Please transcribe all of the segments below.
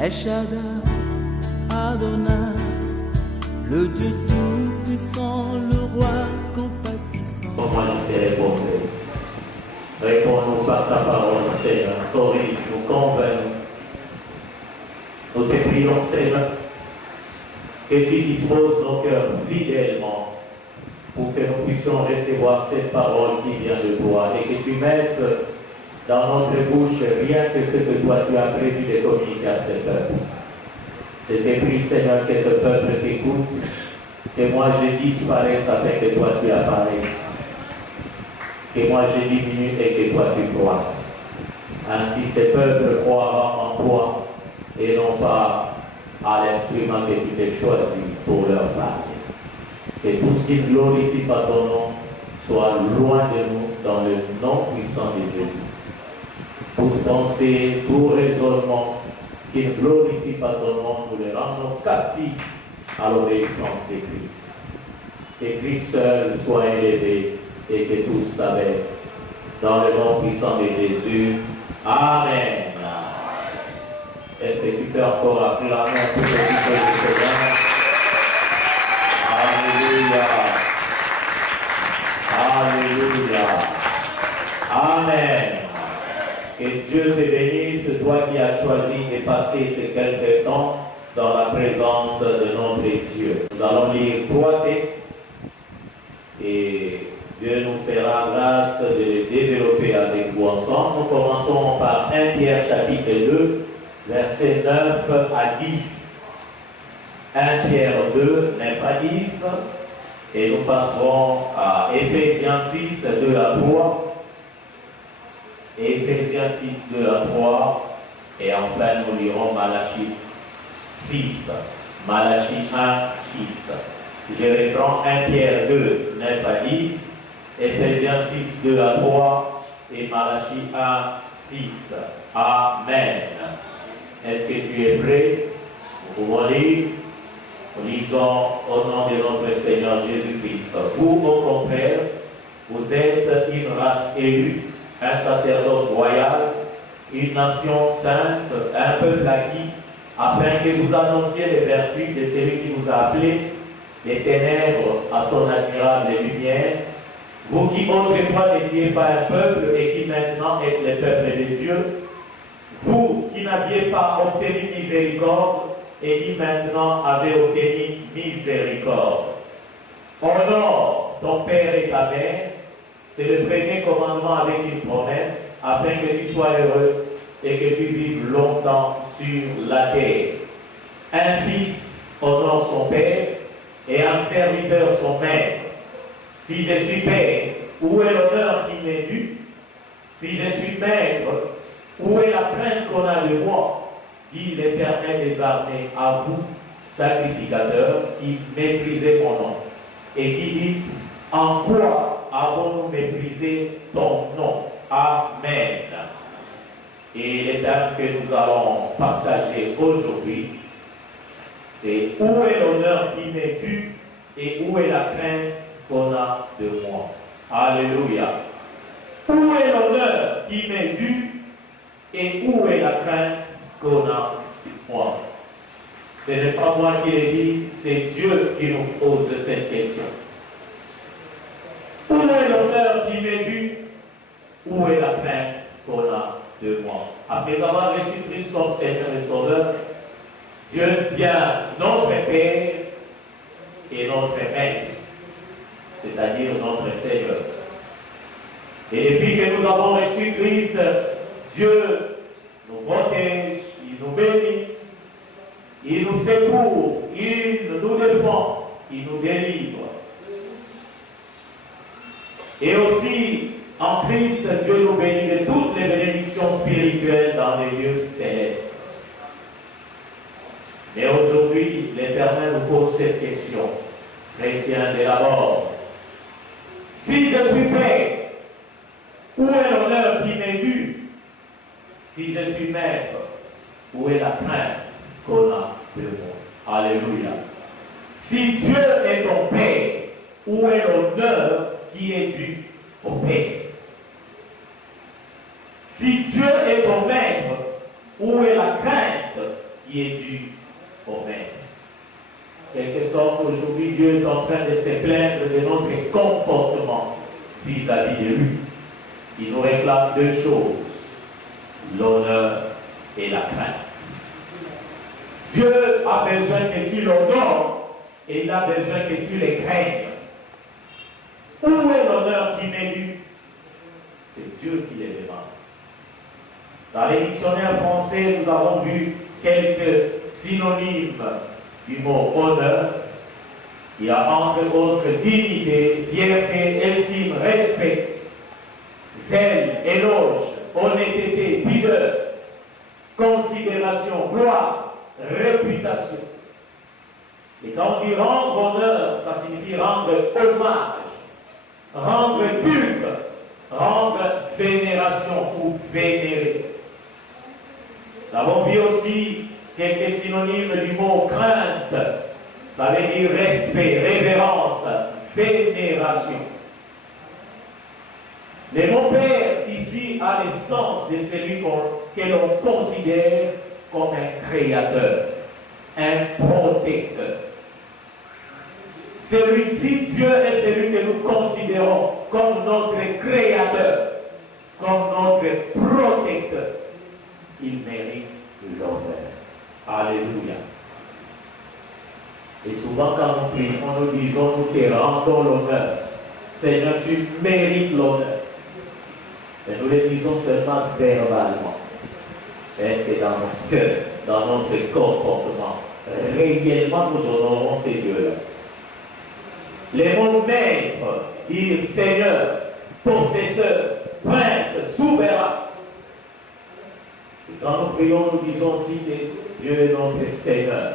El Shaddai, Adonai, le Dieu tout-puissant, le roi compatissant. Comment il te répondre? Réponds-nous par ta parole, Seigneur. Corrige-nous, convainc-nous. Nous te prions, Seigneur, que tu disposes nos cœurs fidèlement pour que nous puissions recevoir cette parole qui vient de toi et que tu mettes dans notre bouche rien que ce que toi tu as prévu de communiquer à ce peuple. Je te prie, Seigneur, que ce peuple t'écoute, que moi je disparaisse afin que toi tu apparaisses, que moi je diminue et que toi tu croisses. Ainsi ce peuple croira en toi et non pas à l'instrument que tu t'es choisi pour leur parler. Que tout ce qui ne glorifie pas ton nom soit loin de nous dans le nom puissant de Jésus. Toute pensée, tout raisonnement qui ne glorifie pas ton nom, nous les rendons captifs à l'obéissance de Christ. Que Christ seul soit élevé et que tout s'abaisse. Dans le nom puissant de Jésus. Amen. Est-ce que tu peux encore acclamer un peu le titre du Seigneur? Alléluia. Alléluia. Amen. Que Dieu te bénisse, toi qui as choisi de passer ces quelques temps dans la présence de notre Dieu. Nous allons lire 3 textes et Dieu nous fera grâce de les développer avec vous ensemble. Nous commençons par 1 Pierre chapitre 2, versets 9 à 10. 1 Pierre 2, 9 à 10. Et nous passerons à Éphésiens 6, 2 à 3. Éphésiens 6, 2 à 3. Et enfin, nous lirons Malachie 6. Malachie 1, 6. Je reprends 1 Pierre 2, 9 à 10. Éphésiens 6, 2 à 3. Et Malachie 1, 6. Amen. Est-ce que tu es prêt? Nous pouvons lire. Nous lisons au nom de notre Seigneur Jésus-Christ. Vous, au contraire, vous êtes une race élue, un sacerdoce royal, une nation sainte, un peuple acquis, afin que vous annonciez les vertus de celui qui vous a appelé des ténèbres à son admirable lumière. Vous qui autrefois n'étiez pas un peuple et qui maintenant êtes le peuple de Dieu, vous qui n'aviez pas obtenu miséricorde et qui maintenant avez obtenu miséricorde. Honore ton père et ta mère, c'est le premier commandement avec une promesse, afin que tu sois heureux et que tu vives longtemps sur la terre. Un fils honore son père et un serviteur son maître. Si je suis père, où est l'honneur qui m'est dû? Si je suis maître, où est la crainte qu'on a de moi? Dit l'Éternel des armées à vous, sacrificateurs, qui méprisez mon nom, et qui dites, en quoi avons-nous méprisé ton nom? Amen. Et les thèmes que nous allons partager aujourd'hui, c'est où est l'honneur qui m'est dû et où est la crainte qu'on a de moi? Alléluia. Où est l'honneur qui m'est dû et où est la crainte qu'on a de moi? Ce n'est pas moi qui l'ai dit, c'est Dieu qui nous pose cette question. Où est l'honneur qui m'est dû? Où est la crainte qu'on a de moi? Après avoir reçu Christ comme Seigneur et Sauveur, Dieu devient notre Père et notre Maître, c'est-à-dire notre Seigneur. Et depuis que nous avons reçu Christ, Dieu nous protège, il nous bénit, il nous secourt, il nous défend, il nous délivre. Et aussi, en Christ, Dieu nous bénit de toutes les bénédictions spirituelles dans les lieux célestes. Mais aujourd'hui, l'Éternel nous pose cette question, chrétien de la mort. Si je suis père, où est l'honneur qui m'est dû? Si je suis maître, où est la crainte qu'on a de moi? Alléluia. Si Dieu est ton Père, où est l'honneur qui est dû au Père? Si Dieu est ton maître, où est la crainte qui est dû au Maître. Quelque sorte, aujourd'hui, Dieu est en train de se plaindre de notre comportement vis-à-vis de lui. Il nous réclame deux choses, l'honneur et la crainte. Dieu a besoin que tu l'honores et il a besoin que tu les craignes. Où est l'honneur qui m'est dû? C'est Dieu qui les demande. Dans les dictionnaires français, nous avons vu quelques synonymes du mot honneur. Il y a entre autres dignité, fierté, estime, respect, zèle, éloge, honnêteté, pudeur, considération, gloire, réputation. Et quand on dit rendre honneur, ça signifie rendre hommage, rendre culte, rendre vénération ou vénérer. Nous avons vu aussi quelques synonymes du mot crainte. Ça veut dire respect, révérence, vénération. Mais mon Père ici a l'essence de celui que l'on considère comme un créateur, un protecteur. Celui-ci, Dieu est celui que nous considérons comme notre créateur, comme notre protecteur. Il mérite l'honneur. Alléluia. Et souvent quand nous prions, nous disons, nous te rendons l'honneur. Seigneur, tu mérites l'honneur. Mais nous le disons seulement verbalement. Est-ce que dans notre cœur, dans notre comportement, réellement nous honorons ces dieux-là? Les mots maîtres, dire Seigneur, possesseur, prince, souverain. Et quand nous prions, nous disons aussi que Dieu est notre Seigneur.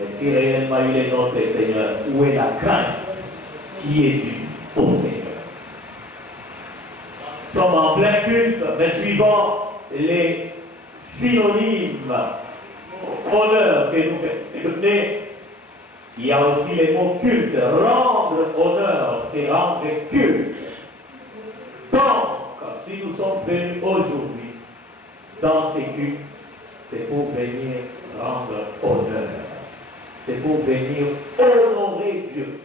Mais si réellement il est notre Seigneur, où est la crainte qui est due au Seigneur? Nous sommes en plein culte, mais suivant les synonymes, honneur que nous faisons. Il y a aussi les mots culte. Rendre honneur, c'est rendre culte. Donc, si nous sommes venus aujourd'hui dans ces cultes, c'est pour venir rendre honneur. C'est pour venir honorer Dieu.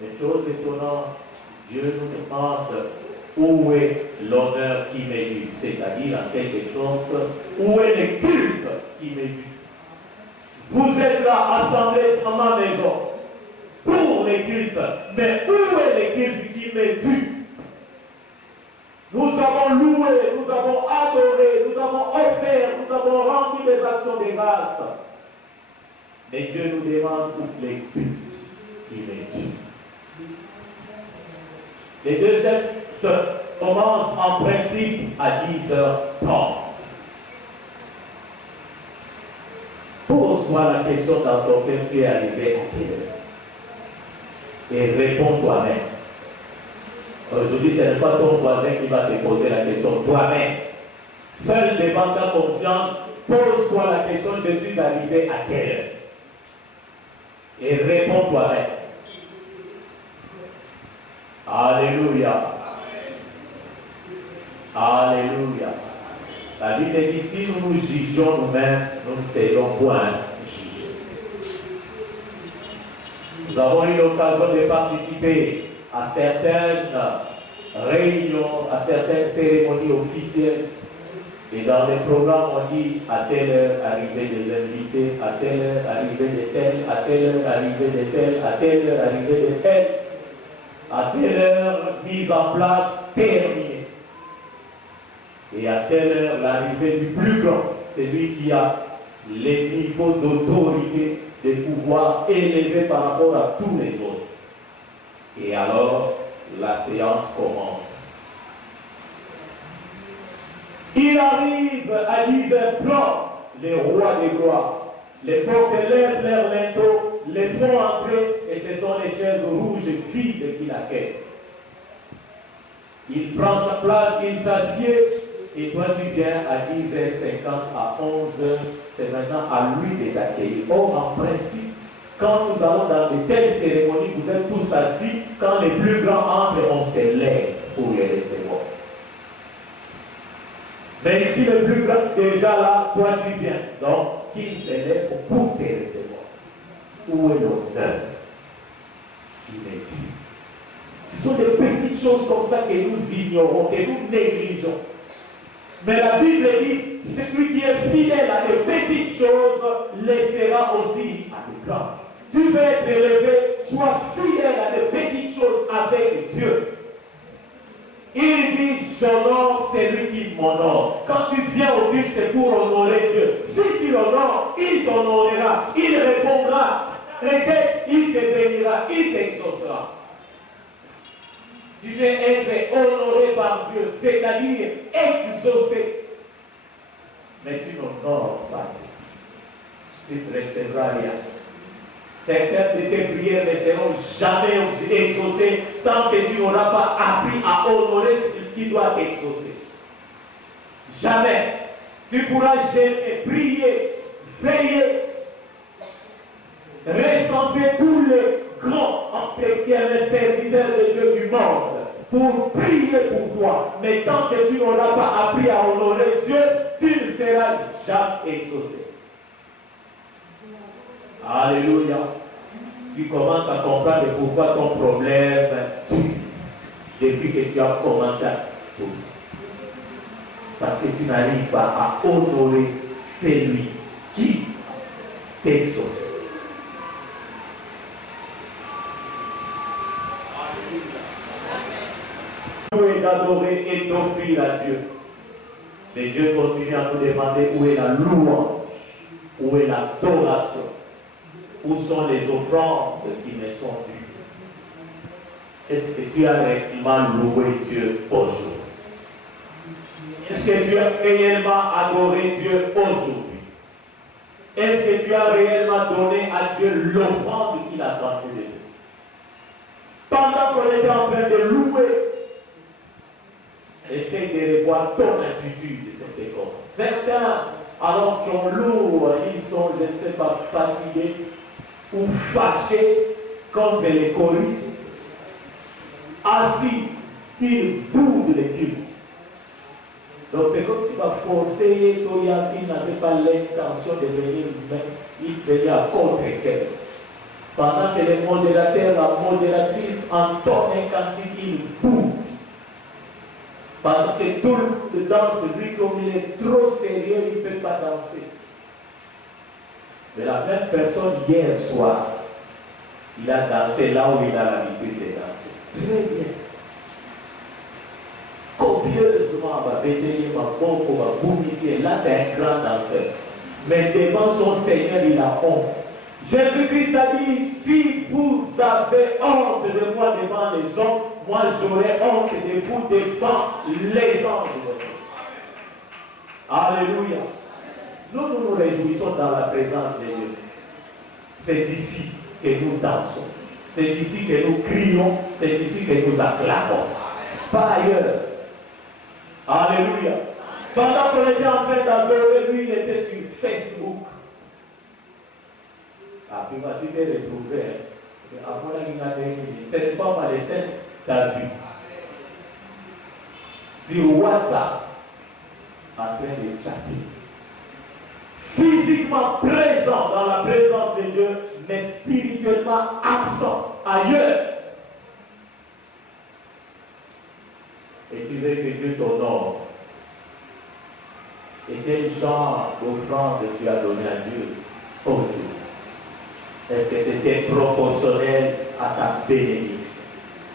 Mais chose étonnante, Dieu nous demande où est l'honneur qui m'est dû, c'est-à-dire en quelque sorte, où est le culte qui m'est dû. Vous êtes là assemblés dans ma maison pour les cultes, mais où est le culte qui m'est dû? Nous avons loué, nous avons adoré, nous avons offert, nous avons rendu des actions de grâce. Mais Dieu nous demande toutes les cultes qui m'est dû. Les deuxièmes commencent en principe à 10h30. Pose-toi la question dans ton cœur, tu es arrivé à quelle heure? Et réponds toi-même. Aujourd'hui, ce n'est pas ton voisin qui va te poser la question, toi-même. Seul devant ta conscience, pose-toi la question, je suis arrivé à quelle heure? Et réponds toi-même. Alléluia. Alléluia. La Bible dit, si nous nous jugeons nous-mêmes, nous ne serons point jugés. Nous avons eu l'occasion de participer à certaines réunions, à certaines cérémonies officielles. Et dans les programmes, on dit à telle heure arrivée des invités, à telle heure arrivée de tel, à telle heure arrivée de tel, à telle heure arrivée de tel, à telle heure mise en place, terminée. Et à telle heure, l'arrivée du plus grand, celui qui a les niveaux d'autorité, de pouvoir élevés par rapport à tous les autres. Et alors, la séance commence. Il arrive à 10h30, les rois des gloires. Les portes lèvent leur linteau, les font entrer, et ce sont les chaises rouges vides qui l'accueillent. Il prend sa place, il s'assied, et toi tu viens à 10h50, à 11h, c'est maintenant à lui de t'accueillir. Or, en principe, quand nous allons dans de telles cérémonies, vous êtes tous assis, quand les plus grands entrent, on se lève pour les recevoir. Mais ici, le plus grand, déjà là, toi tu viens. Donc, qui s'élève pour te recevoir? Où est l'honneur? Il est dû. Ce sont des petites choses comme ça que nous ignorons, que nous négligeons. Mais la Bible dit, celui qui est fidèle à des petites choses, les sera aussi à des grandes. Tu veux être élevé, sois fidèle à des petites choses avec Dieu. Il dit, j'honore celui qui m'honore. Quand tu viens au culte, c'est pour honorer Dieu. Si tu l'honores, il t'honorera, il répondra, il te bénira, il t'exaucera. Tu veux être honoré par Dieu, c'est-à-dire exaucé. Mais tu n'honores pas Dieu. Tu ne recevras rien. Certaines de tes prières ne seront jamais exaucées tant que tu n'auras pas appris à honorer ce qui doit t'exaucer. Jamais. Tu pourras jamais prier, veiller, recenser tous les grands chrétiens, serviteurs de Dieu du monde, pour prier pour toi. Mais tant que tu n'auras pas appris à honorer Dieu, tu ne seras jamais exaucé. Alléluia. Tu commences à comprendre pourquoi ton problème tue depuis que tu as commencé à souffrir. Parce que tu n'arrives pas à honorer celui qui t'exauce. Louer, d'adorer et d'offrir à Dieu. Mais Dieu continue à nous demander où est la louange, où est l'adoration. Où sont les offrandes qui me sont dues? Est-ce que tu as réellement loué Dieu aujourd'hui? Est-ce que tu as réellement adoré Dieu aujourd'hui? Est-ce que tu as réellement donné à Dieu l'offrande qu'il attendait de toi? Pendant qu'on était en train de louer, essaye de revoir ton attitude de cette école. Certains, alors qu'on loue, ils sont, je ne sais pas, fatigués ou fâchés contre les choristes, assis, ils boudent les cultes. Donc c'est comme si ma forcer, Toyami n'avait pas l'intention de venir lui-même, il venait à contre elle. Pendant que les modérateurs, la modératrice entonne un cantique, il boude. Pendant que tout le monde danse, lui comme il est trop sérieux, il ne peut pas danser. Mais la même personne, hier soir, il a dansé là où il a l'habitude de danser. Très bien. Copieusement, là c'est un grand danseur. Mais devant son Seigneur, il a honte. Jésus-Christ a dit, si vous avez honte de moi devant les hommes, moi j'aurai honte de vous devant les anges. Alléluia. Nous nous réjouissons dans la présence de Dieu. C'est ici que nous dansons. C'est ici que nous crions. C'est ici que nous acclamons. Pas ailleurs. Alléluia. Pendant qu'on était en train d'adorer, lui, il était sur Facebook. Ah, puis tu t'es retrouvé. Ce n'est pas mal les scènes, tu as vu. Sur WhatsApp, en train de chatter. Physiquement présent dans la présence de Dieu, mais spirituellement absent ailleurs. Et tu veux que Dieu t'honore. Et quel genre d'offrande tu as donné à Dieu aujourd'hui? Est-ce que c'était proportionnel à ta bénédiction?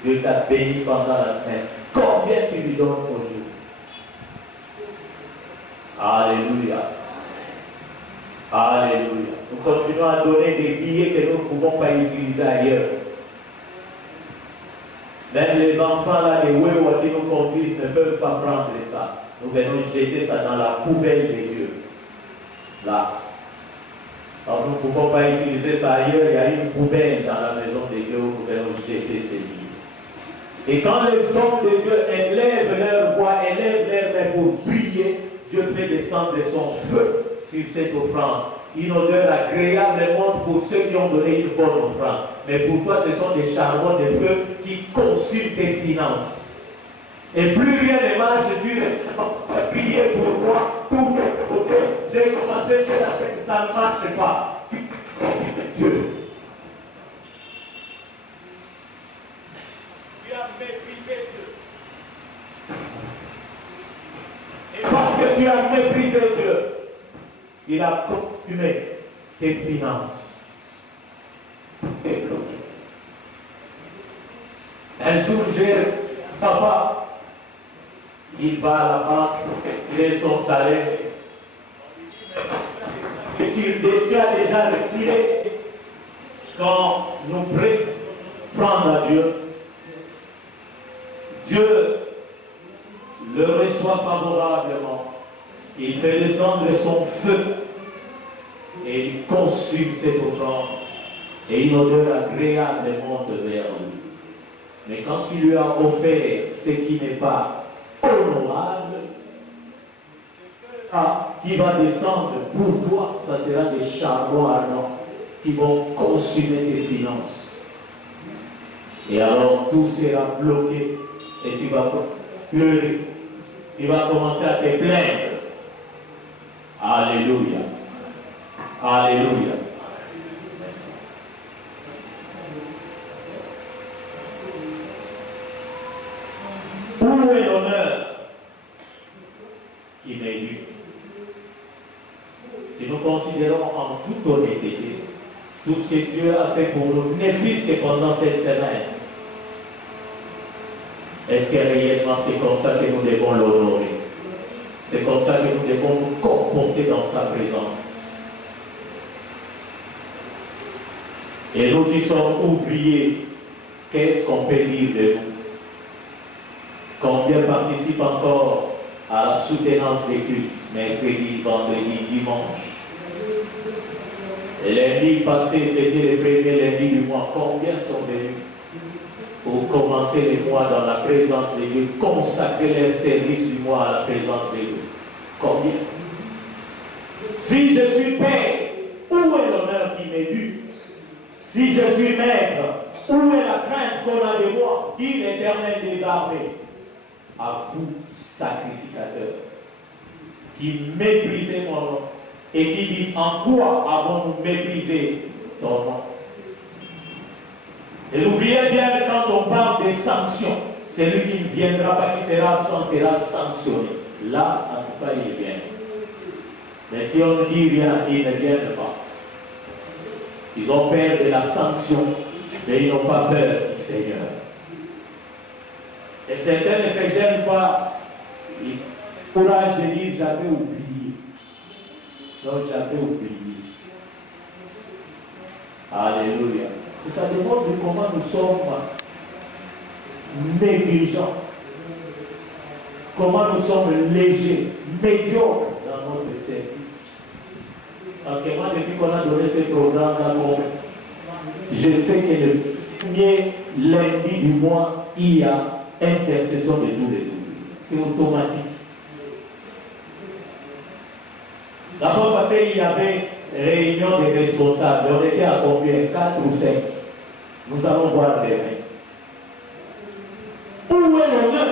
Dieu t'a béni pendant la semaine. Combien tu lui donnes aujourd'hui? Alléluia. Alléluia. Nous continuons à donner des billets que nous ne pouvons pas utiliser ailleurs. Même les enfants là, les Wewa qui nous conduisent ne peuvent pas prendre ça. Nous venons jeter ça dans la poubelle de Dieu. Là. Alors nous ne pouvons pas utiliser ça ailleurs. Il y a une poubelle dans la maison de Dieu où nous venons jeter ces billets. Et quand les hommes de Dieu élèvent leur voix, élèvent leurs mains pour prier, Dieu fait descendre son feu sur cette offrande. Une odeur agréable monte pour ceux qui ont donné une bonne offrande. Mais pour toi, ce sont des charbons de feu qui consument tes finances. Et plus rien ne marche, je dis, priez pour moi, tout est côté. J'ai commencé à faire ça ne marche pas. Dieu. Tu as méprisé Dieu. Et parce que tu as méprisé Dieu, il a consumé tes finances. Et bloqué. Un jour, j'ai papa. Il va à la banque, il est son salaire. Et tu as déjà retiré quand nous prêtons à Dieu. Dieu le reçoit favorablement. Il fait descendre son feu et il consume cette offrande. Et une odeur agréable monte vers lui. Mais quand tu lui as offert ce qui n'est pas honorable, qui va descendre pour toi, ça sera des charbons ardents qui vont consumer tes finances. Et alors tout sera bloqué et tu vas pleurer. Tu vas commencer à te plaindre. Alléluia. Alléluia. Merci. Où est l'honneur qui m'est dû? Si nous considérons en toute honnêteté tout ce que Dieu a fait pour nous, ne fût-ce que pendant cette semaine, est-ce que réellement c'est comme ça que nous devons l'honorer? C'est comme ça que nous devons nous comporter dans sa présence. Et nous qui sommes oubliés, qu'est-ce qu'on peut dire de nous? Combien participent encore à la soutenance des cultes, mercredi, vendredi, dimanche? Lundi passé, c'était le premier lundi du mois. Combien sont venus pour commencer le mois dans la présence de Dieu, consacrer leur service du mois à la présence de Dieu? Combien? Si je suis père, où est l'honneur qui m'est dû? Si je suis maître, où est la crainte qu'on a de moi? Dit l'Éternel des armées. À vous, sacrificateurs, qui méprisez mon nom, et qui dit, en quoi avons-nous méprisé ton nom? Et n'oubliez bien que quand on parle des sanctions, celui qui ne viendra pas, qui sera absent, sera sanctionné. Là, en tout cas, il vient. Mais si on ne dit rien, ils ne viennent pas. Ils ont peur de la sanction, mais ils n'ont pas peur du Seigneur. Et certains ne se gênent pas. Ils ont le courage de dire, j'avais oublié. Non, j'avais oublié. Alléluia. Et ça démontre comment nous sommes négligents. Comment nous sommes légers, médiocres dans notre service. Parce que moi, depuis qu'on a donné ce programme-là, je sais que le premier lundi du mois, il y a intercession de tous les jours. C'est automatique. D'abord parce qu'il y avait réunion des responsables. On était à combien? 4 ou 5. Nous allons voir les mains. Où est l'honneur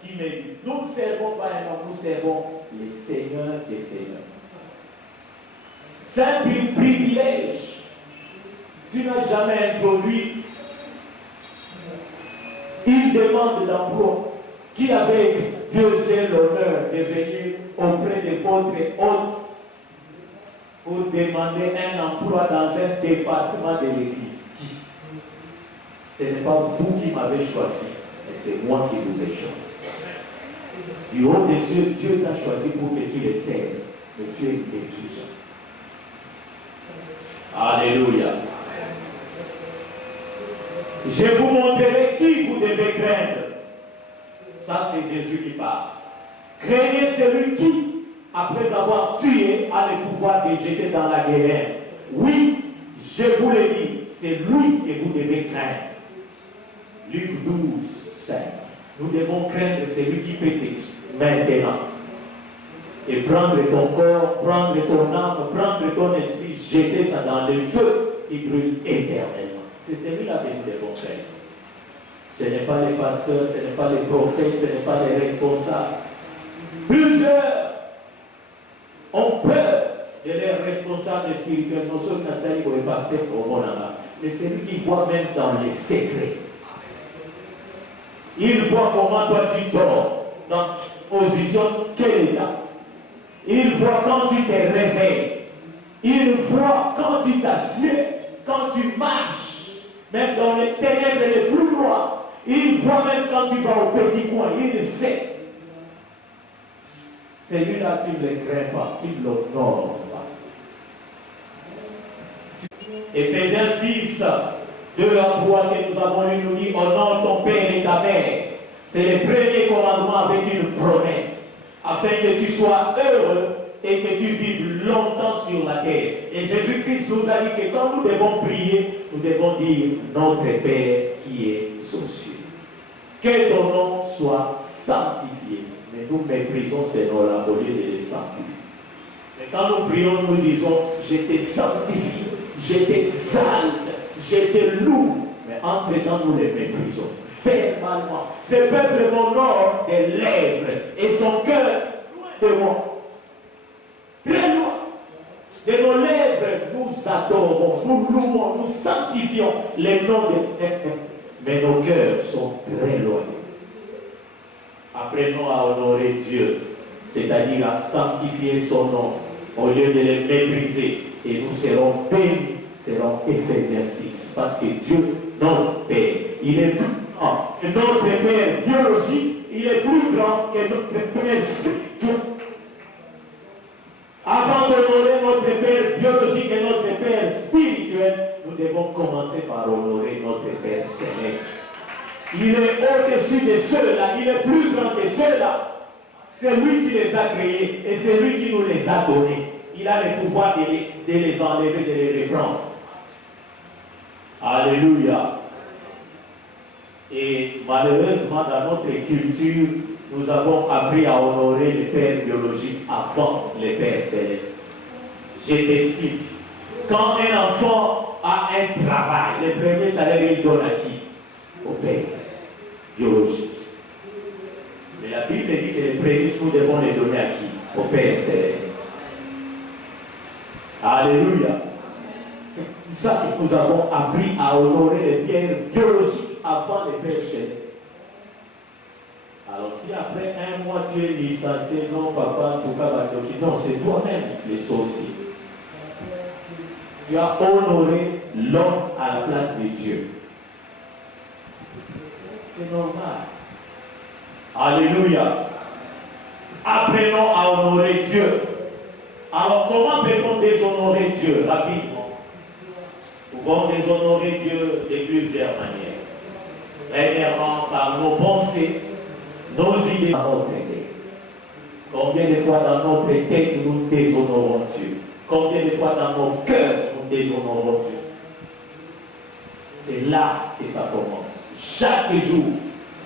qui m'est dit? Nous ne servons pas un homme, nous servons les seigneurs des seigneurs. C'est un privilège. Tu n'as jamais introduit une demande d'emploi. Qui avait dit, Dieu, j'ai l'honneur de venir auprès de votre hôte pour demander un emploi dans un département de l'Église. Qui? Ce n'est pas vous qui m'avez choisi, mais c'est moi qui vous ai choisi. Du haut des cieux, Dieu t'a choisi pour que tu le serves, mais tu es intelligent. Alléluia. Je vous montrerai qui vous devez craindre. Ça, c'est Jésus qui parle. Craignez celui qui, après avoir tué, a le pouvoir de jeter dans la guerre. Oui, je vous le dis, c'est lui que vous devez craindre. Luc 12, 5. Nous devons craindre celui qui peut te maintenant. Et prendre ton corps, prendre ton âme, prendre ton esprit, jeter ça dans le feu qui brûle éternellement. C'est celui-là que nous devons craindre. Ce n'est pas les pasteurs, ce n'est pas les prophètes, ce n'est pas les responsables. Plusieurs ont peur de leurs responsables spirituels. Nous sommes pour les pasteurs au monde. Mais c'est lui qui voit même dans les secrets. Il voit comment toi tu dors, dans position quel état. Il voit quand tu te réveilles. Il voit quand tu t'assieds, quand tu marches, même dans les ténèbres les plus noires. Il voit même quand tu vas au petit coin, il sait. Celui-là, tu ne le crains pas, tu ne l'honores pas. Éphésiens 6, 2 à 3 que nous avons lu nous dit, honore ton père et ta mère. C'est le premier commandement avec une promesse, afin que tu sois heureux et que tu vives longtemps sur la terre. Et Jésus-Christ nous a dit que quand nous devons prier, nous devons dire notre Père qui est aux cieux. Que ton nom soit sanctifié. Mais nous méprisons ces noms-là au lieu de les sanctifier. Mais quand nous prions, nous disons, je te sanctifie, je t'exalte, je te loue. Mais entre-temps, nous les méprisons. Fermement. Ce peuple m'honore des lèvres et son cœur loin de moi. Très loin. De nos lèvres, nous adorons, nous louons, nous sanctifions les noms de Dieu. Mais nos cœurs sont très loin. Apprenons à honorer Dieu, c'est-à-dire à sanctifier son nom, au lieu de les mépriser. Et nous serons bénis, seront Éphésiens 6. Parce que Dieu, notre Père, il est plus grand que notre Père biologique, il est plus grand que notre Père spirituel. Avant d'honorer notre Père biologique et notre Père spirituel, nous devons commencer par honorer notre Père céleste. Il est au-dessus de ceux-là, il est plus grand que ceux-là. C'est lui qui les a créés et c'est lui qui nous les a donnés. Il a le pouvoir de les enlever, de les reprendre. Alléluia. Et malheureusement, dans notre culture, nous avons appris à honorer les pères biologiques avant les pères célestes. Je t'explique. Quand un enfant a un travail, le premier salaire, il donne à qui? Au père biologique. Mais la Bible dit que les prémices, nous devons les donner à qui? Au Père céleste. Alléluia. C'est ça que nous avons appris à honorer les pères biologiques avant les pères célestes. Alors si après un mois tu es licencié, non papa, en tout cas, non, c'est toi-même les sorciers. Tu as honoré l'homme à la place de Dieu. C'est normal. Alléluia. Apprenons à honorer Dieu. Alors comment peut-on déshonorer Dieu rapidement? Nous pouvons déshonorer Dieu de plusieurs manières. Premièrement, par nos pensées, nos idées, dans notre tête. Combien de fois dans notre tête nous déshonorons Dieu? Combien de fois dans nos cœurs nous déshonorons Dieu? C'est là que ça commence. Chaque jour,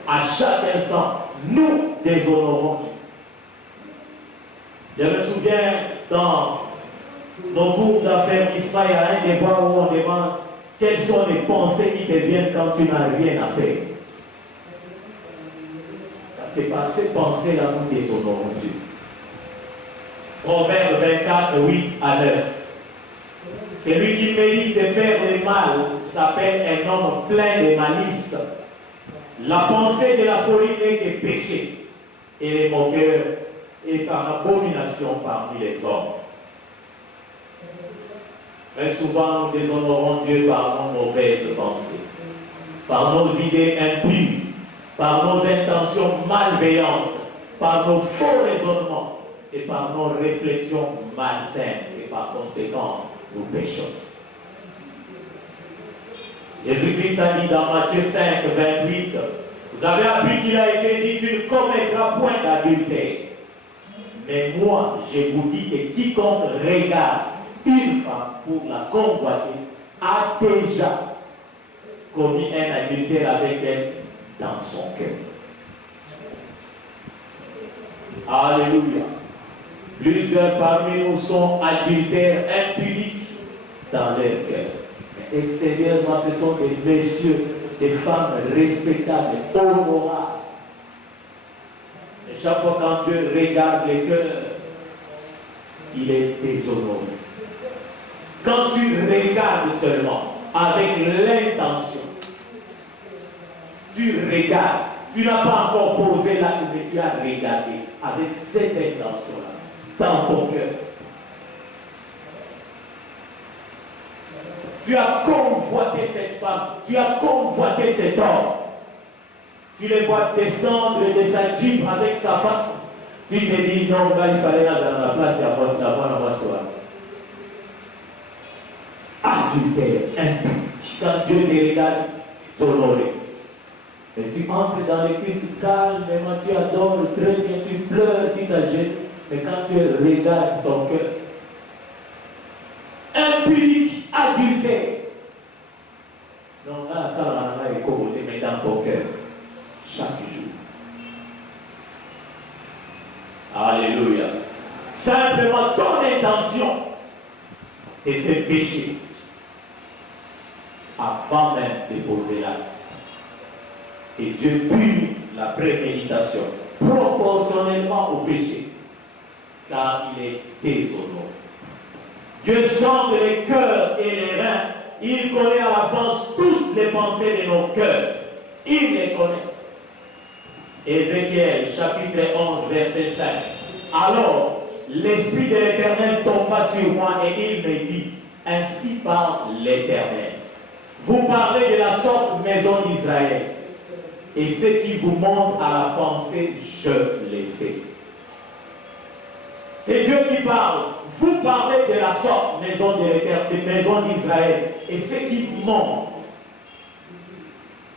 à chaque instant, nous déshonorons Dieu. Je me souviens dans nos cours d'affermissement, il y a un débat où on demande quelles sont les pensées qui te viennent quand tu n'as rien à faire. Parce que par ces pensées-là, nous déshonorons Dieu. Proverbe 24, 8 à 9. Celui qui mérite de faire le mal s'appelle un homme plein de malice. La pensée de la folie n'est que péché, et les moqueurs est par abomination parmi les hommes. Très souvent, nous déshonorons Dieu par nos mauvaises pensées, par nos idées impures, par nos intentions malveillantes, par nos faux raisonnements et par nos réflexions malsaines, et par conséquent, nous péchons. Jésus-Christ a dit dans Matthieu 5, 28, vous avez appris qu'il a été dit, tu ne commettras point d'adultère. Mais moi, je vous dis que quiconque regarde une femme pour la convoiter a déjà commis un adultère avec elle dans son cœur. Alléluia. Plusieurs parmi nous sont adultères impudiques dans leur cœur. Extérieurement, ce sont des messieurs des femmes respectables, honorables. Et chaque fois quand Dieu regarde les cœurs, il est déshonoré. Quand tu regardes seulement avec l'intention, tu regardes, tu n'as pas encore posé l'acte, mais tu as regardé avec cette intention-là dans ton cœur. Tu as convoité cette femme, tu as convoité cet homme. Tu les vois descendre de sa jeep avec sa femme. Tu te dis, non, là, il fallait aller dans la place et avoir la bonne soirée. Adultère, impudence. Quand Dieu te regarde, tu es honoré. Et tu entres dans les cultes calmement, tu adores très bien, tu pleures, tu t'agites. Mais quand tu regardes ton cœur, impudique, adultère. Donc là, ça va être côté, mais dans ton cœur, chaque jour. Alléluia. Simplement ton intention te fait pécher avant même de poser l'acte. Et Dieu punit la préméditation proportionnellement au péché, car il est déshonoré. Dieu sonde les cœurs et les reins. Il connaît à l'avance toutes les pensées de nos cœurs. Il les connaît. Ézéchiel, chapitre 11, verset 5. Alors, l'Esprit de l'Éternel tomba sur moi et il me dit, ainsi parle l'Éternel. Vous parlez de la sorte maison d'Israël. Et ce qui vous montre à la pensée, je le sais. C'est Dieu qui parle. Vous parlez de la sorte maison de l'Éternel, maison d'Israël. Et ce qui monte,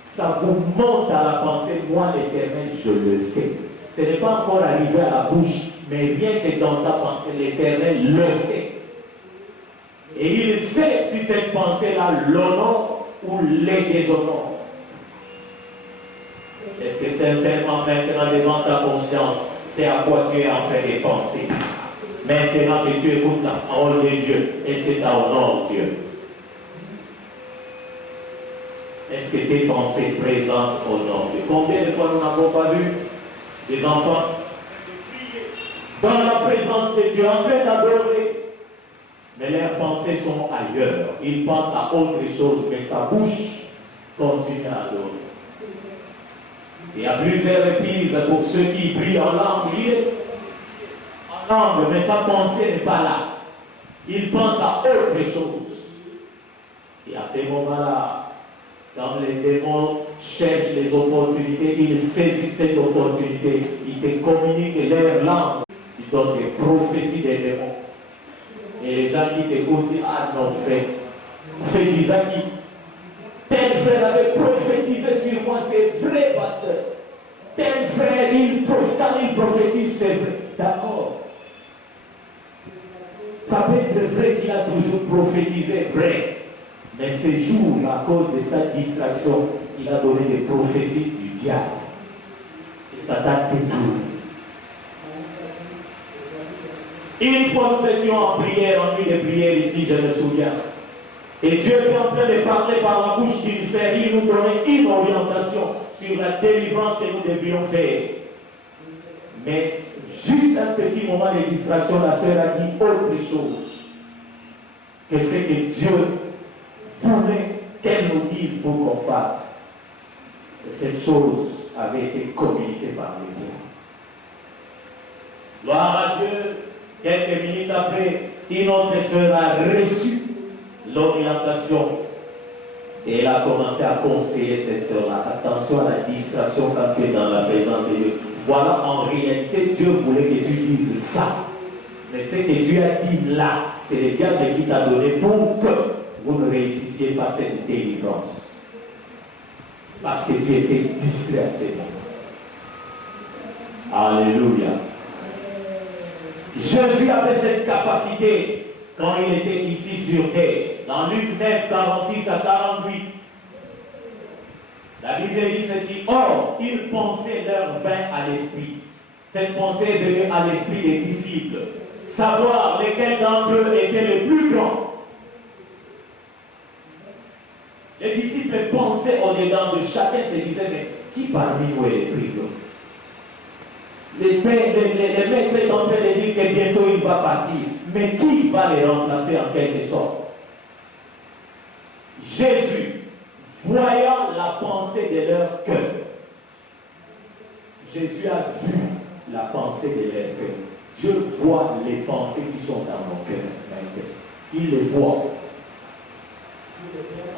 ça vous monte à la pensée, moi l'Éternel, je le sais. Ce n'est pas encore arrivé à la bouche, mais rien que dans ta pensée, l'Éternel le sait. Et il sait si cette pensée-là l'honore ou les déshonore. Est-ce que sincèrement, maintenant, devant ta conscience, c'est à quoi tu es en train de penser? Maintenant que tu écoutes la parole de Dieu, est-ce que ça honore Dieu? Est-ce que tes pensées présentent honorent Dieu? Combien de fois nous n'avons pas vu des enfants dans la présence de Dieu en train d'adorer, mais leurs pensées sont ailleurs. Ils pensent à autre chose, mais sa bouche continue à adorer. Et à plusieurs reprises, pour ceux qui prient en langue, il est en langue, mais sa pensée n'est pas là. Il pense à autre chose. Et à ces moments-là, quand les démons cherchent les opportunités, ils saisissent cette opportunité, ils te communiquent leur langue, ils donnent des prophéties des démons. Et les gens qui t'écoutent disent, ah non frère, frère Isaac, tel frère avait prophétisé sur moi, c'est vrai pasteur. Tel frère, quand il prophétise, c'est vrai. D'accord. Ça peut être vrai qu'il a toujours prophétisé, vrai. Mais ce jour, à cause de sa distraction, il a donné des prophéties du diable. Et ça t'a détourné. Une fois nous étions en prière, en nuit de prière ici, je me souviens. Et Dieu était en train de parler par la bouche d'une sœur, il nous donnait une orientation sur la délivrance que nous devions faire. Mais juste un petit moment de distraction, la sœur a dit autre chose que ce que Dieu voulait qu'elle nous dise pour qu'on fasse. Et cette chose avait été communiquée par les dieux. Gloire à Dieu, quelques minutes après, une autre sœur a reçu l'orientation et elle a commencé à conseiller cette sœur-là. Attention à la distraction quand tu es dans la présence de Dieu. Voilà, en réalité, Dieu voulait que tu dises ça. Mais ce que Dieu a dit là, c'est le diable qui t'a donné pour que vous ne réussissiez pas cette délivrance. Parce que tu étais distrait à ce moment. Alléluia. Jésus avait cette capacité quand il était ici sur terre. Dans Luc 9, 46 à 48. La Bible dit ceci. Or, ils pensaient leur vin à l'esprit. Cette pensée est venue à l'esprit des disciples. Savoir lesquels d'entre eux étaient les plus grands. Les disciples multiples pensées au-dedans de chacun se disait, mais qui parmi nous est le plus gros? Les maîtres sont en train de dire que bientôt il va partir. Mais qui va les remplacer en quelque sorte? Jésus, voyant la pensée de leur cœur, Jésus a vu la pensée de leur cœur. Dieu voit les pensées qui sont dans nos cœurs. Il les voit.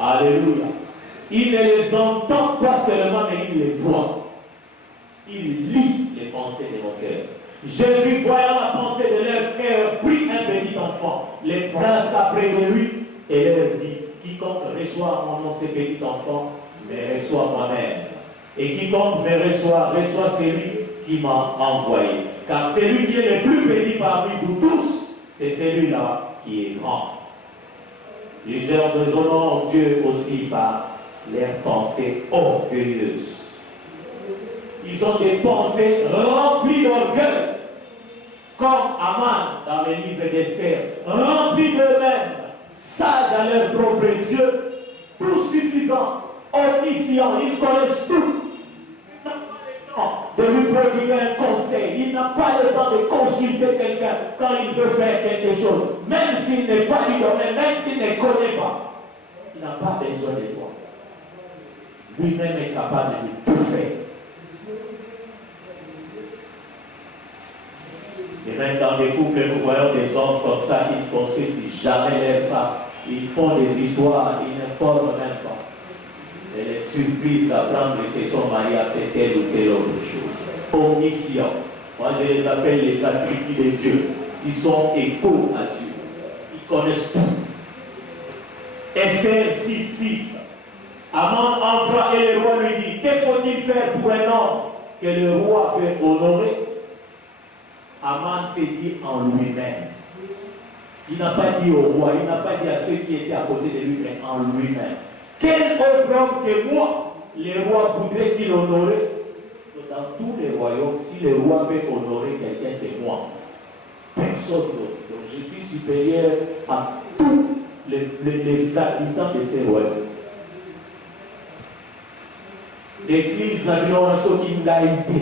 Alléluia. Il ne les entend pas seulement, mais il les voit. Il lit les pensées de nos cœurs. Jésus, voyant la pensée de leur cœur, prit un petit enfant, les plaça près de lui et leur dit, quiconque reçoit mon nom ce petit enfant, me reçoit moi-même. Et quiconque me reçoit, reçoit celui qui m'a envoyé. Car celui qui est le plus petit parmi vous tous, c'est celui-là qui est grand. Les gens déshonorent Dieu aussi par leurs pensées orgueilleuses. Ils ont des pensées remplies d'orgueil, comme Aman dans le livre d'Esther, remplis d'eux-mêmes, sages à leurs propres yeux, tout suffisants, omniscients, ils connaissent tout. Il n'a pas le temps de lui prodiguer un conseil, il n'a pas le temps de consulter quelqu'un quand il veut faire quelque chose, même s'il n'est pas du domaine, même s'il ne connaît pas. Il n'a pas besoin de toi. Lui-même est capable de tout faire. Et même dans les couples, nous voyons des hommes comme ça qui ne consultent jamais leurs femmes. Ils font des histoires, ils ne forment même pas. Et les surprises d'apprendre que son mari a fait telle ou telle autre chose. Omniscients. Moi, je les appelle les attributs de Dieu. Ils sont égaux à Dieu. Ils connaissent tout. Esther 6:6. Aman entra et le roi lui dit, que faut-il faire pour un homme que le roi veut honorer? Aman s'est dit en lui-même. Il n'a pas dit au roi, il n'a pas dit à ceux qui étaient à côté de lui, mais en lui-même. Quel autre homme que moi, le roi voudrait-il honorer? Dans tous les royaumes, si le roi veut honorer quelqu'un, c'est moi. Personne d'autre. Donc je suis supérieur à tous les habitants de ces royaumes. L'église n'a vu ce qui l'a été.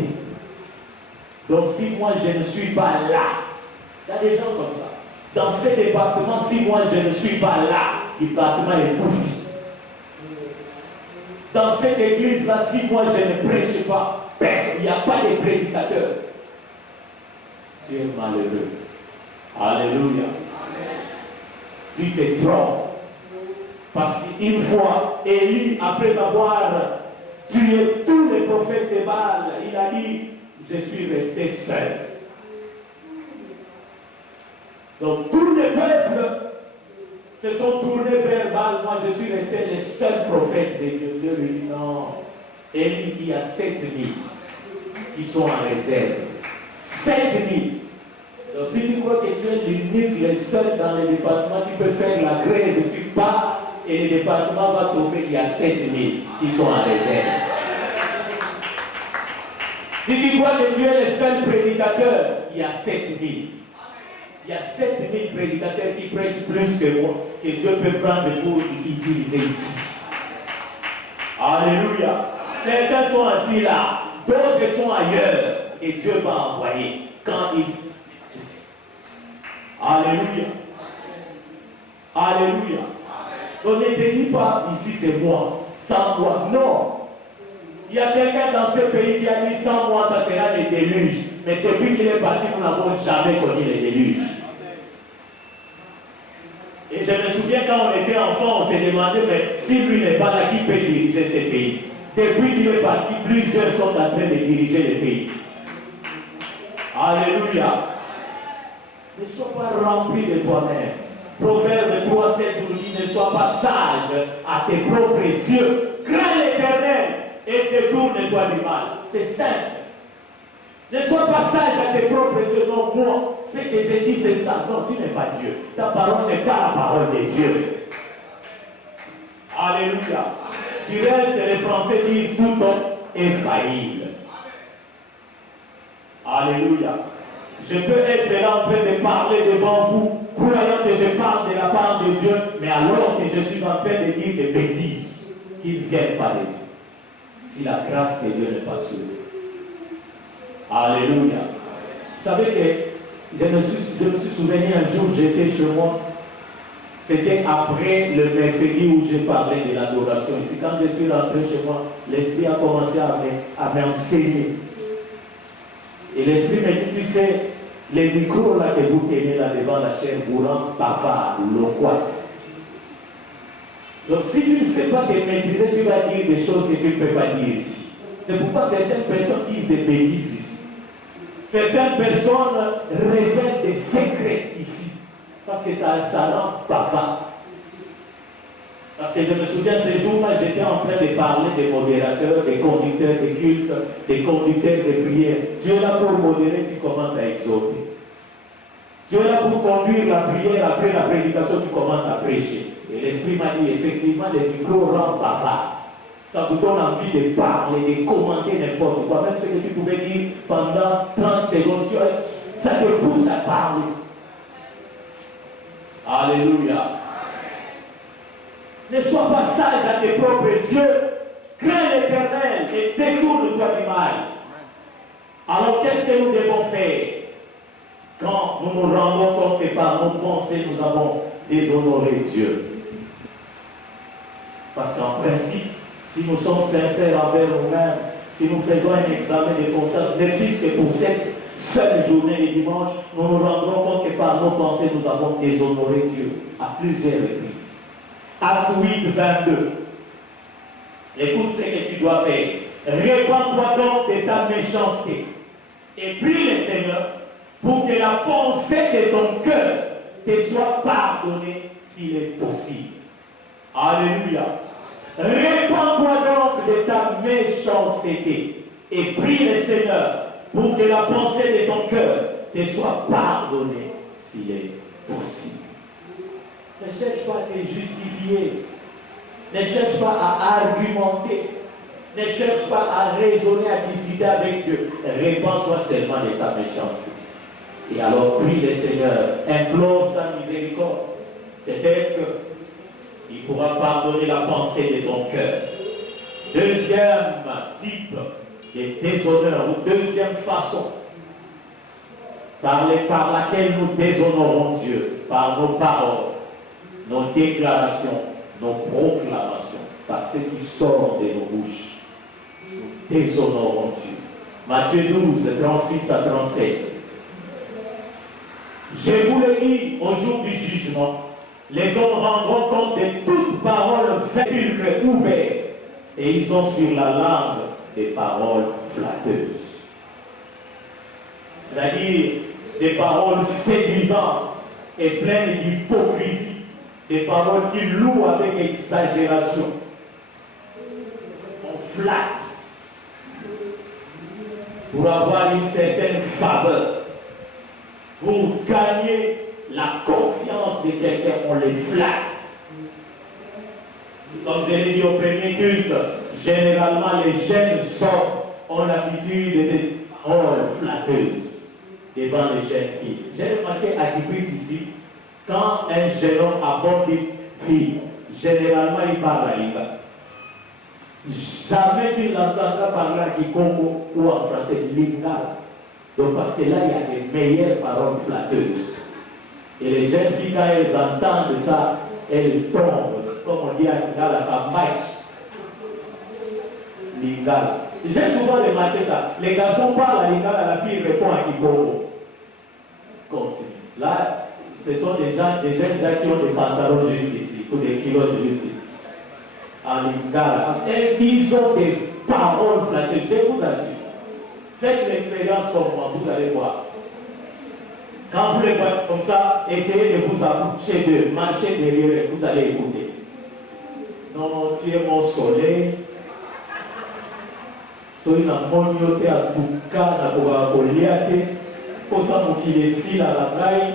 Donc si moi je ne suis pas là, il y a des gens comme ça. Dans ce département, si moi je ne suis pas là, le département est pourri. Dans cette église-là, si moi je ne prêche pas, il n'y a pas de prédicateur. Tu es malheureux. Alléluia. Tu te trompes. Parce qu'une fois, Élie, après avoir tué tous les prophètes de Baal, il a dit, je suis resté seul. Donc tous les peuples se sont tournés vers Baal. Moi, je suis resté le seul prophète de Dieu. Dieu lui dit non. Élie, il y a 7000 qui sont en réserve. 7000. Donc si tu crois que tu es l'unique, le seul dans le département, tu peux faire la grève, tu pars et le département va tomber. Il y a 7000 qui sont en réserve. Si tu crois que tu es le seul prédicateur, il y a 7000. Il y a 7000 prédicateurs qui prêchent plus que moi, que Dieu peut prendre pour utiliser ici. Alléluia. Certains sont assis là, d'autres sont ailleurs, et Dieu va envoyer quand ils... Alléluia. Alléluia. Donc ne te dis pas, ici c'est moi, sans moi. Non. Il y a quelqu'un dans ce pays qui a dit sans moi, ça sera le déluge. Mais depuis qu'il est parti, nous n'avons jamais connu le déluge. Et je me souviens quand on était enfant, on s'est demandé, mais si lui n'est pas là, qui peut diriger ce pays? Depuis qu'il est parti, plusieurs sont en train de diriger le pays. Alléluia. Ne sois pas rempli de toi-même. Proverbe 3:7 nous dit, ne sois pas sage à tes propres yeux. Crains l'Éternel et détourne-toi du mal. C'est simple. Ne sois pas sage à tes propres yeux. Non, moi, ce que je dis, c'est ça. Non, tu n'es pas Dieu. Ta parole n'est pas la parole de Dieu. Alléluia. Du reste, les Français disent tout homme est faillible. Alléluia. Je peux être là en train de parler devant vous, croyant que je parle de la part de Dieu, mais alors que je suis en train de dire des bêtises. qui ne viennent pas de Dieu. Si la grâce de Dieu n'est pas sur eux. Alléluia. Vous savez que je me suis souvenu un jour, j'étais chez moi. C'était après le mercredi où j'ai parlé de l'adoration. Ici, quand je suis rentré chez moi, l'Esprit a commencé à m'enseigner. Et l'Esprit m'a dit, tu sais, les micros là que vous tenez là devant la chair vous rendent bavard, loquace. Donc si tu ne sais pas te maîtriser, tu vas dire des choses que tu ne peux pas dire ici. C'est pourquoi certaines personnes disent des bêtises ici. Certaines personnes révèlent des secrets ici. Parce que ça rend bavard. Parce que je me souviens, ces jours-là, j'étais en train de parler des modérateurs, des conducteurs de culte, des conducteurs de prière. Tu es là pour modérer, tu commences à exhorter. Tu es là pour conduire la prière, après la prédication, tu commences à prêcher. Et l'Esprit m'a dit, effectivement, les micros rendent bavard. Ça vous donne envie de parler, de commenter n'importe quoi. Même ce que tu pouvais dire pendant 30 secondes, ça te pousse à parler. Alléluia. Ne sois pas sage à tes propres yeux. Crains l'Éternel et détourne-toi du mal. Alors qu'est-ce que nous devons faire quand nous nous rendons compte que par nos pensées nous avons déshonoré Dieu? Parce qu'en principe, si nous sommes sincères envers nous-mêmes, si nous faisons un examen de conscience, ne fût-ce que pour cette seule journée de dimanche, nous nous rendrons compte que par nos pensées, nous avons déshonoré Dieu à plusieurs reprises. Acte 8, 22. Écoute ce que tu dois faire. Répands-toi donc de ta méchanceté et prie le Seigneur pour que la pensée de ton cœur te soit pardonnée s'il est possible. Alléluia. Répands-toi donc de ta méchanceté et prie le Seigneur pour que la pensée de ton cœur te soit pardonnée s'il est possible. Ne cherche pas à te justifier. Ne cherche pas à argumenter. Ne cherche pas à raisonner, à discuter avec Dieu. Répands-toi seulement de ta méchanceté. Et alors prie le Seigneur, implore sa miséricorde. Peut-être qu'il pourra pardonner la pensée de ton cœur. Deuxième type de déshonneur, ou deuxième façon par laquelle nous déshonorons Dieu, par nos paroles, nos déclarations, nos proclamations, par ce qui sort de nos bouches. Nous déshonorons Dieu. Matthieu 12, 36 à 37. Je vous le dis, au jour du jugement, les hommes rendront compte de toute parole pulcre ouverte, et ils ont sur la langue des paroles flatteuses. C'est-à-dire des paroles séduisantes et pleines d'hypocrisie, des paroles qui louent avec exagération. On flatte pour avoir une certaine faveur, pour gagner la confiance de quelqu'un, on les flatte. Comme je l'ai dit au premier culte, généralement les jeunes hommes ont l'habitude des paroles flatteuses devant les jeunes filles. J'ai remarqué à Kiprit ici, quand un jeune homme aborde une fille, généralement il parle à l'Iga. Jamais tu l'entendras parler à Kikongo ou en français, Lingala. Donc parce que là, il y a des meilleures paroles flatteuses. Et les jeunes filles, quand elles entendent ça, elles tombent, comme on dit à Lingala, à match. Lingala. J'ai souvent remarqué ça. Les garçons parlent à Lingala, la fille répond à Kikongo. Continue. Là, ce sont des jeunes gens qui ont des pantalons juste ici, ou des kilos juste ici. En Lingala. Et ils ont des paroles flatteuses. Je vous assure. Faites l'expérience comme moi, vous allez voir. Quand vous les voyez comme ça, essayez de vous approcher d'eux, marchez derrière eux, vous allez écouter. Non, tu es mon soleil. Soyez dans mon yoté à tout cas, dans le Goliath, pour ça, vous filez ici, dans la taille.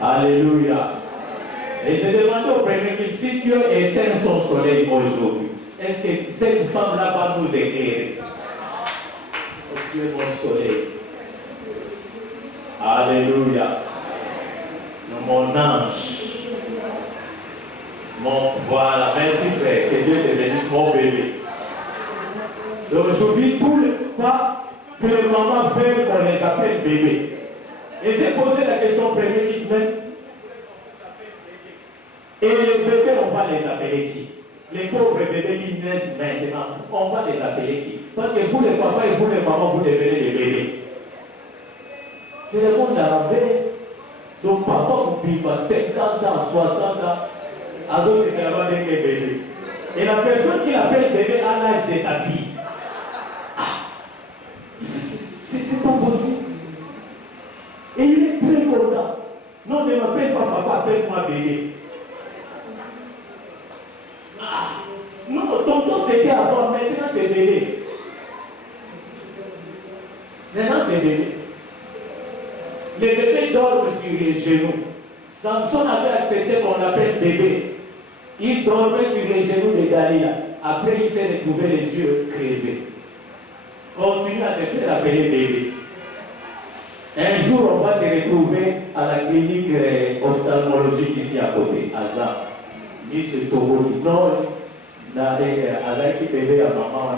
Alléluia. Et je demandais au premier qu'il si Dieu éteint son soleil aujourd'hui, est-ce que cette femme-là va nous éclairer? Oh Dieu, mon soleil. Alléluia. Mon ange. Voilà, merci frère, que Dieu te bénisse, mon bébé. Donc aujourd'hui, tous les mamans veulent qu'on les appelle bébés. Et j'ai posé la question au premier qui dit, et les bébés, on va les appeler qui? Les pauvres bébés qui naissent maintenant, on va les appeler qui? Parce que vous les papas et vous les mamans, vous devenez des bébés. C'est le monde arabe. Donc papa vous vit pas 50 ans, 60 ans, à d'autres c'est carrément des bébés. Et la personne qui l'appelle bébé à l'âge de sa fille. C'est pas possible. Et il est très content. Non, ne m'appelle pas papa, appelle-moi bébé. Non, tonton c'était avant, maintenant c'est bébé. Maintenant c'est bébé. Les bébés dorment sur les genoux. Samson avait accepté qu'on l'appelle bébé. Il dormait sur les genoux de Dalila. Après, il s'est retrouvé les yeux crevés. Continue à te faire appeler bébé. Un jour, on va te retrouver à la clinique ophtalmologique ici à côté, à Zan. Miss de Togo. Non, avec bébé à maman,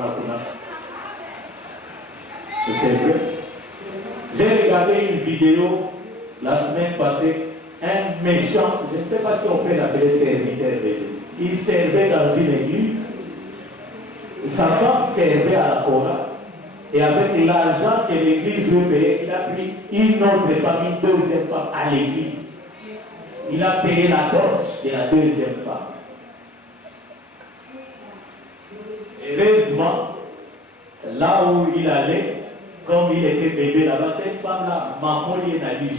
c'est vrai. J'ai regardé une vidéo la semaine passée, un méchant, je ne sais pas si on peut l'appeler serviteur bébé. Il servait dans une église, sa femme servait à la chorale, et avec l'argent que l'église lui payait, il a pris une autre femme, une deuxième femme à l'église. Il a payé la torche de la deuxième femme. Heureusement, là où il allait, comme il était bébé là-bas, cette femme-là, maman lui a dit.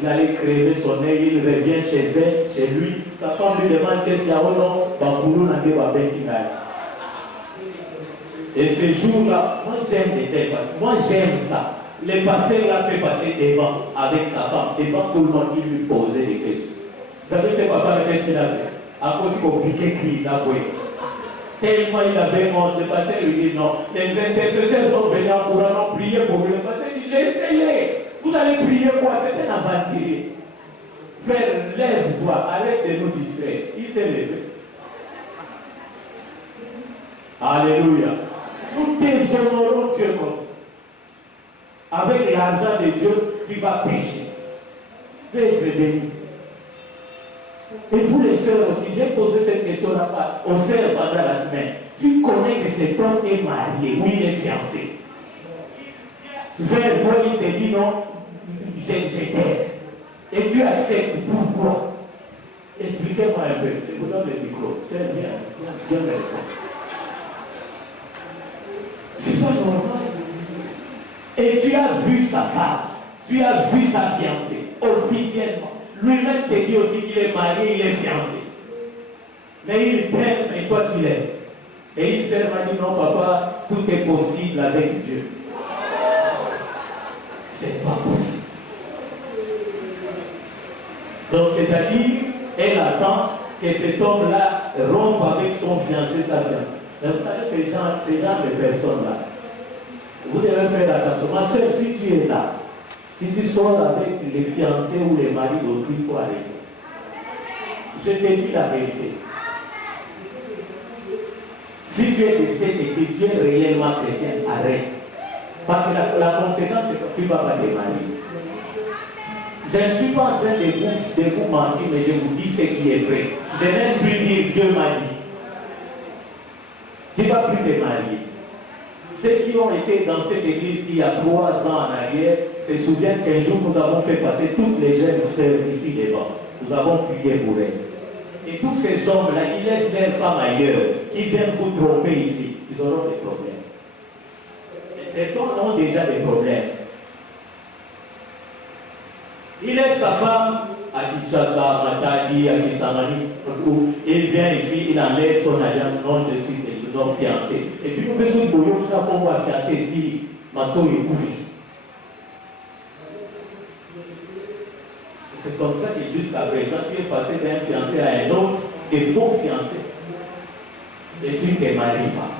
Il allait crever son œil, il revient chez elle, chez lui. Sa femme lui demande qu'est-ce qu'il y a au nom, Bamboulou n'a pas bêtinaille. Et ce jour-là, moi j'aime les tels parce que moi j'aime ça. Le pasteur l'a fait passer devant avec sa femme, devant tout le monde, il lui posait des questions. Vous savez, c'est papa, qu'est-ce qu'il a fait? À cause compliqué, crise, à quoi? Tellement il avait honte, le pasteur lui dit non. Les intercesseurs sont venus en courant, prier pour lui. Le pasteur dit laissez-les. Vous allez prier quoi? C'est un aventurier. Frère, lève-toi, arrête de nous distraire. Il s'est levé. Alléluia. Nous déshonorons Dieu comme ça. Avec l'argent de Dieu, tu vas pécher. Tu vas être béni. Et vous les sœurs aussi, j'ai posé cette question-là aux sœurs pendant la semaine. Tu connais que cet homme est marié, ou il est fiancé. Vers toi, il te dit non, je t'aime. Et tu acceptes pourquoi? Expliquez-moi un peu. Je vous donne le micro. C'est bien. Bien répondre. C'est pas normal. Et tu as vu sa femme, tu as vu sa fiancée, officiellement. Lui-même te dit aussi qu'il est marié, il est fiancé. Mais il t'aime, mais toi tu l'aimes. Et il s'est m'a dit non, papa, tout est possible avec Dieu. C'est pas possible. Donc, c'est-à-dire, elle attend que cet homme-là rompe avec son fiancé, sa fiancée. Mais vous savez, ces gens de personnes-là, vous devez faire attention. Ma soeur, si tu es là, si tu sors avec les fiancés ou les maris d'autrui, il faut arrêter. Je te dis la vérité. Si tu es de cette église, tu es réellement chrétien, arrête. Parce que la conséquence, c'est que tu ne vas pas te marier. Je ne suis pas en train de vous mentir, mais je vous dis ce qui est vrai. Je n'ai même plus dire Dieu m'a dit. Tu ne vas plus te marier. Ceux qui ont été dans cette église il y a 3 ans en arrière se souviennent qu'un jour nous avons fait passer toutes les jeunes sœurs ici devant. Nous avons prié pour elles. Et tous ces hommes-là qui laissent leurs femmes ailleurs, qui viennent vous tromper ici, ils auront des problèmes. Et ces hommes ont déjà des problèmes. Il laisse sa femme à Kinshasa, à Matadi, à Kissamani, il vient ici, il enlève son alliance, non, je suis donc fiancé. Et puis nous faisons pour nous, nous avons fiancé ici, Mato et Koufi. C'est comme ça que jusqu'à présent, tu es passé d'un fiancé à un autre, des faux fiancés. Et tu ne te maries pas.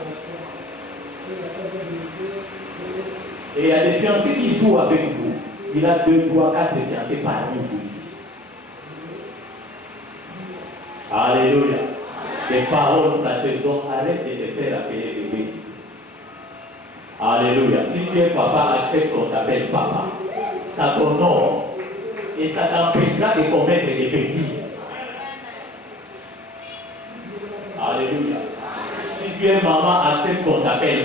Et il y a des fiancés qui jouent avec vous. Il a 2, 3, 4 fiancés parmi vous ici. Alléluia. Des paroles flatteuses. Donc arrête de te faire appeler bébé. Alléluia. Si tu es papa, accepte qu'on t'appelle papa. Ça t'honore. Et ça t'empêchera de commettre des bêtises. Alléluia. Si tu es maman, accepte qu'on t'appelle.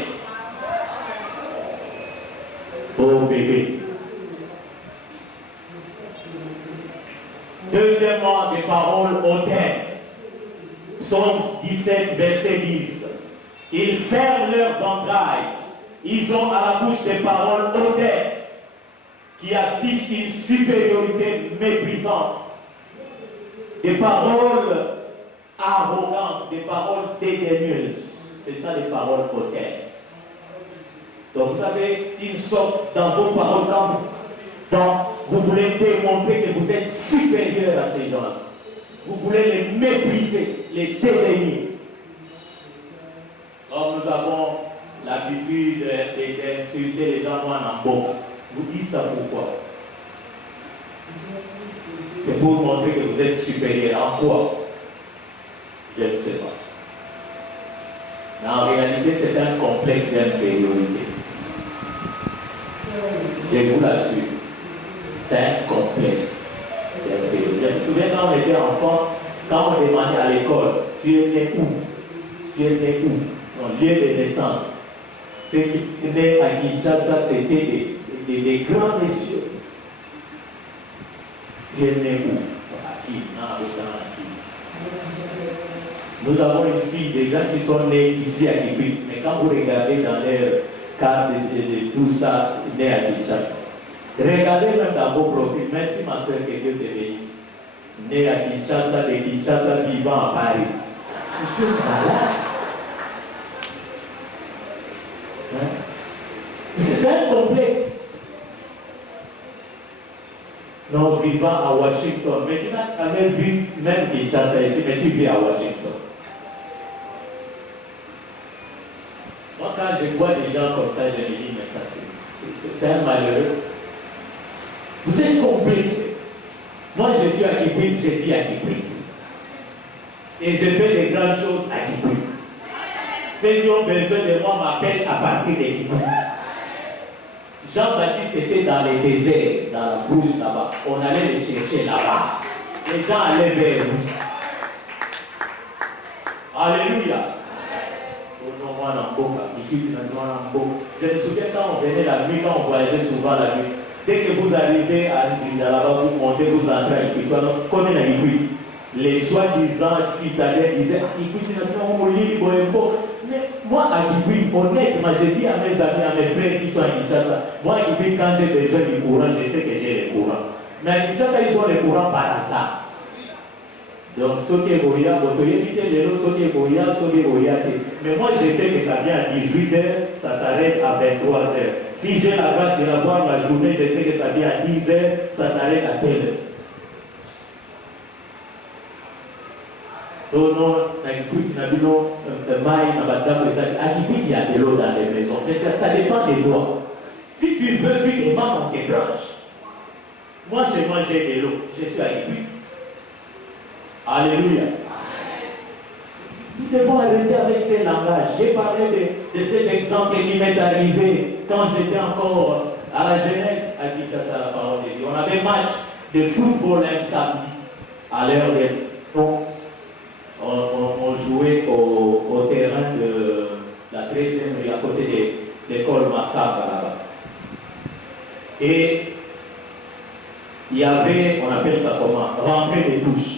Oh bébé. Deuxièmement, des paroles hautaines. Psaume 17, verset 10. Ils ferment leurs entrailles. Ils ont à la bouche des paroles hautaines qui affichent une supériorité méprisante. Des paroles arrogantes, des paroles dédaigneuses. C'est ça les paroles hautaines. Donc vous avez une sorte dans vos paroles quand vous voulez démontrer que vous êtes supérieur à ces gens-là. Vous voulez les mépriser, les dédaigner. Or nous avons l'habitude d'insulter les gens en bon. Vous dites ça pourquoi? C'est pour montrer que vous êtes supérieur. En quoi? Je ne sais pas. Mais en réalité, c'est un complexe d'infériorité. Je vous l'assure. C'est un complexe d'infériorité. Je me souviens quand on était enfant, quand on demandait à l'école, tu es né où? Tu es né où? Ton lieu de naissance. Ceux qui venaient à Kinshasa, c'était des grands messieurs. Tu es né où? À qui? Nous avons ici des gens qui sont nés ici à Kipik, mais quand vous regardez dans leur carte de tout ça, nés à Kinshasa, regardez même dans vos profils, merci ma soeur, que Dieu te bénisse. Né à Kinshasa, de Kinshasa vivant à Paris. Tu es malade. Hein? C'est un complexe. Non, vivant à Washington. Mais tu n'as jamais vu même Kinshasa ici, mais tu vis à Washington. Moi, quand je vois des gens comme ça, je me dis, mais ça, c'est un malheureux. Vous êtes complexé. Moi, je suis à Kiprik, je vis à Kiprik. Et je fais des grandes choses à Kiprik. Ceux qui ont besoin de moi m'appellent à partir de Kiprik. Jean-Baptiste était dans les déserts, dans la brousse là-bas. On allait les chercher là-bas. Les gens allaient vers lui. Alléluia. Je me souviens quand on venait la nuit, quand on voyageait souvent la nuit. Dès que vous arrivez à Nzinda là-bas, vous montez, vous entrez à Iquique. Comme il a Iquique, les soi-disant citadins disaient Iquique, mais moi à Iquique, honnêtement, je dis à mes amis, à mes frères qui sont à Kinshasa, moi à Iquique, quand j'ai besoin du courant, je sais que j'ai le courant. Mais à Kinshasa, ils ont le courant par hasard. Donc, ce qui est Goya, mais moi je sais que ça vient à 18h, ça s'arrête à 23h. Si j'ai la grâce de l'avoir la journée, je sais que ça vient à 10h, ça s'arrête à telle heure. Donc, non, il y a de l'eau dans les maisons, mais ça dépend des droits. Si tu veux, tu demandes, on te branche. Moi, chez moi, j'ai de l'eau, je suis à Iquique. Alléluia. Nous devons arrêter avec ces langages. J'ai parlé de cet exemple qui m'est arrivé quand j'étais encore à la jeunesse à Kinshasa, la parole de Dieu. On avait un match de football un samedi à l'heure de on jouait au terrain de la 13e rue à côté de l'école Massamba là-bas. Et il y avait, on appelle ça comment, rentrée de touche.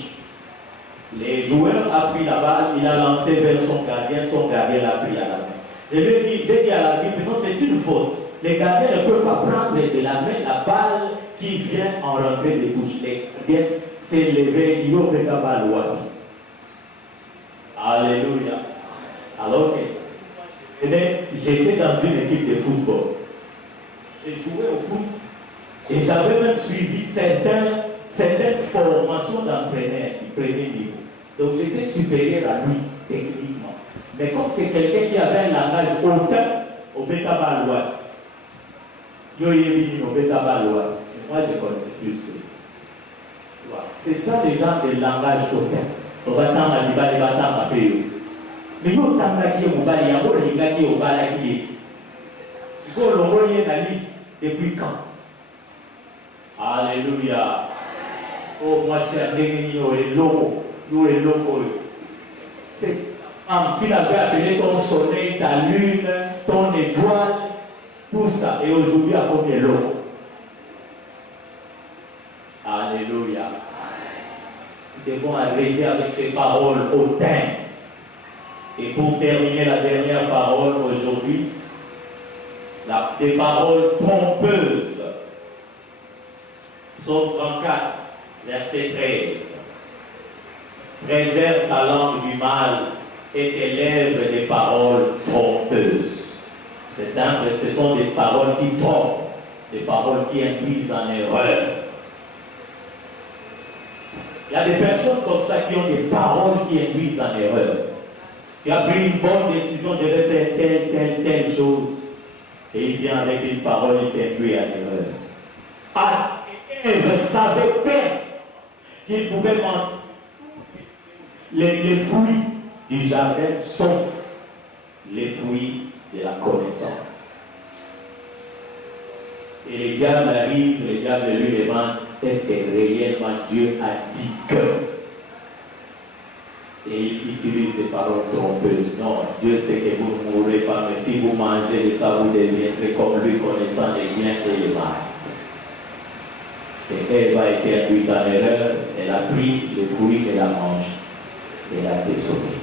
Les joueurs ont pris la balle, il a lancé vers son gardien l'a pris à la main. J'ai dit à l'arbitre, non, c'est une faute. Les gardiens ne peuvent pas prendre de la main la balle qui vient en rentrée de touche. Les gardiens s'est levé, il ouvre la balle. Alléluia. Alors que j'étais dans une équipe de football. J'ai joué au foot et j'avais même suivi certaines formations d'entraîneur du premier niveau. Donc j'étais supérieur à lui techniquement. Mais comme c'est quelqu'un qui avait un langage hautain, au bêta-balois, moi je connaissais plus que lui. C'est ça les gens de langage hautain. On va t'en aller, va t'en payer. Mais yo tanga qui est mobile, il y a un les gars qui est au bal qui est. Si vous l'envoyez la liste depuis quand? Alléluia. Oh, moi c'est un démon, les locaux, c'est tu l'avais appelé ton soleil, ta lune, ton étoile, tout ça. Et aujourd'hui, à combien l'eau? Alléluia. Nous devons arrêter avec ces paroles hautaines. Et pour terminer la dernière parole aujourd'hui, des paroles trompeuses. Psaume 34, verset 13. Préserve ta langue du mal et tes lèvres des paroles trompeuses. C'est simple, ce sont des paroles qui trompent, des paroles qui induisent en erreur. Il y a des personnes comme ça qui ont des paroles qui induisent en erreur. Tu as pris une bonne décision, je vais faire telle chose. Et il vient avec une parole qui t'induit en erreur. Ah, Ève savait bien qu'il pouvait manger les fruits du jardin, sauf les fruits de la connaissance. Et les diables arrivent, les diables lui demandent, est-ce que réellement Dieu a dit que? Et il utilise des paroles trompeuses. Non, Dieu sait que vous ne mourrez pas, mais si vous mangez de ça, vous deviendrez comme lui, connaissant les biens et les mal. Et Ève a été induite en erreur, elle a pris le fruit, elle a mangé, elle a été sauvée.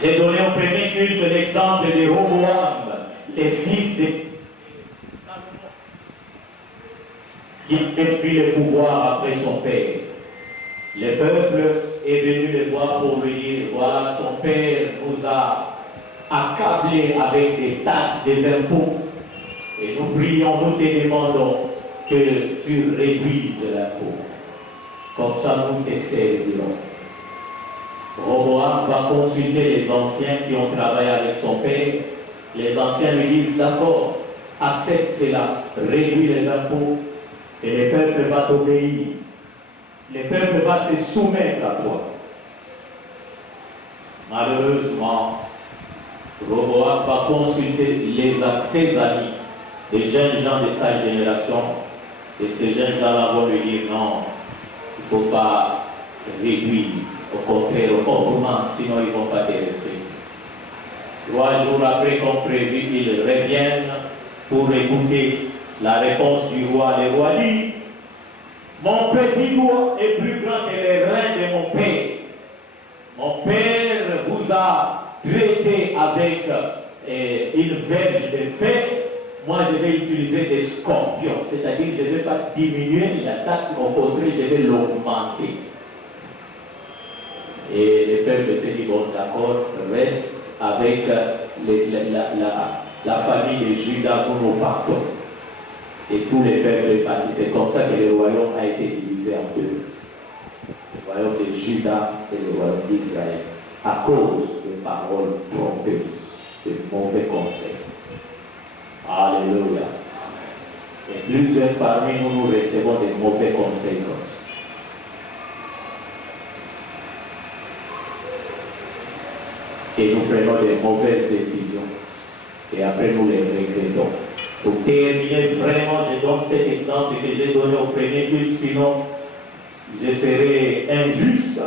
J'ai donné au premier culte l'exemple de Roboam, les fils de qui a pris le pouvoir après son père. Le peuple est venu le voir pour lui dire, voilà, ton père nous a accablés avec des taxes, des impôts. Et nous prions, nous te demandons que tu réduises l'impôt. Comme ça, nous te servirons. Roboam va consulter les anciens qui ont travaillé avec son père. Les anciens lui disent, d'accord, accepte cela, réduis les impôts, et le peuple va t'obéir. Le peuple va se soumettre à toi. Malheureusement, Roboam va consulter ses amis, les jeunes gens de sa génération, et ces jeunes gens vont lui dire non, il ne faut pas réduire, au contraire, augmente, sinon ils ne vont pas te respecter. 3 jours après, comme prévu, ils reviennent pour écouter la réponse du roi. Le roi dit, mon petit doigt est plus grand que les reins de mon père. Mon père vous a traité avec une verge de fer. Moi, je vais utiliser des scorpions. C'est-à-dire que je ne vais pas diminuer la taxe, au contraire, je vais l'augmenter. Et le peuple s'est dit, bon, d'accord, reste avec la famille de Judas, nous nous partons. Et tous les peuples partis. C'est comme ça que le royaume a été divisé en deux. Le royaume de Juda et le royaume d'Israël. À cause de paroles trompeuses, de mauvais conseils. Alléluia. Et plusieurs parmi nous, nous recevons des mauvais conseils comme ça. Et nous prenons des mauvaises décisions. Et après nous les regrettons. Pour terminer, vraiment, je donne cet exemple que j'ai donné au premier culte, sinon je serais injuste.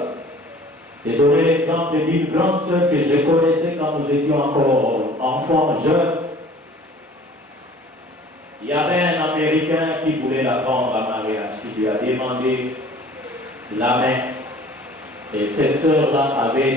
J'ai donné l'exemple d'une grande sœur que je connaissais quand nous étions encore enfants, jeunes. Il y avait un Américain qui voulait la prendre en mariage, qui lui a demandé la main. Et cette sœur-là avait